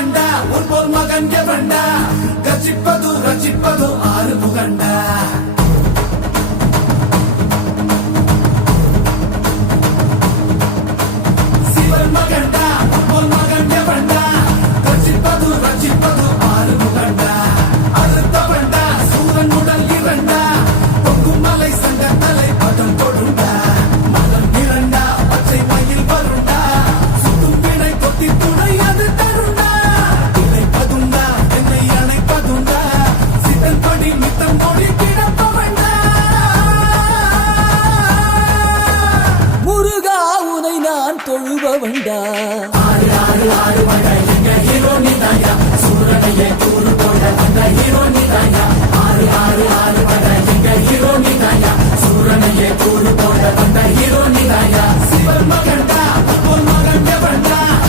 மகண்டா உன் போல் மகன் எவண்டா ரசிப்பது ரசிப்பது ஆறு முகண்டா சிவன் மகண்டா உன் போல் மகன் எவண்டா ரசிப்பது ரசிப்பது ஆறு முகண்டா அறுத்தவண்டா சூரன் உடல் இரண்டா பொங்கும் மலை சங்க தலை பதம் கொடுண்டா மதம் இரண்டா பச்சை மயில் வருண்டா சுடும் வினை கொத்தி துணை அது தருண்டா இணைப்பதுண்டா என்னை அணைப்பதுண்டா சித்தன் படி மித்தம் மொழி கிடப்பவண்டா முருகா உனை நான் தொழுபவண்டா ஆறு ஆறு ஆறு வண்டா எங்க ஹீரோ நீதாயா சூரனையே கூறு போட வந்த ஹீரோ நீதாயா ஆறு ஆறு ஆறு வண்டா எங்க ஹீரோ நீதாயா சூரனையே கூறு போட வந்த ஹீரோ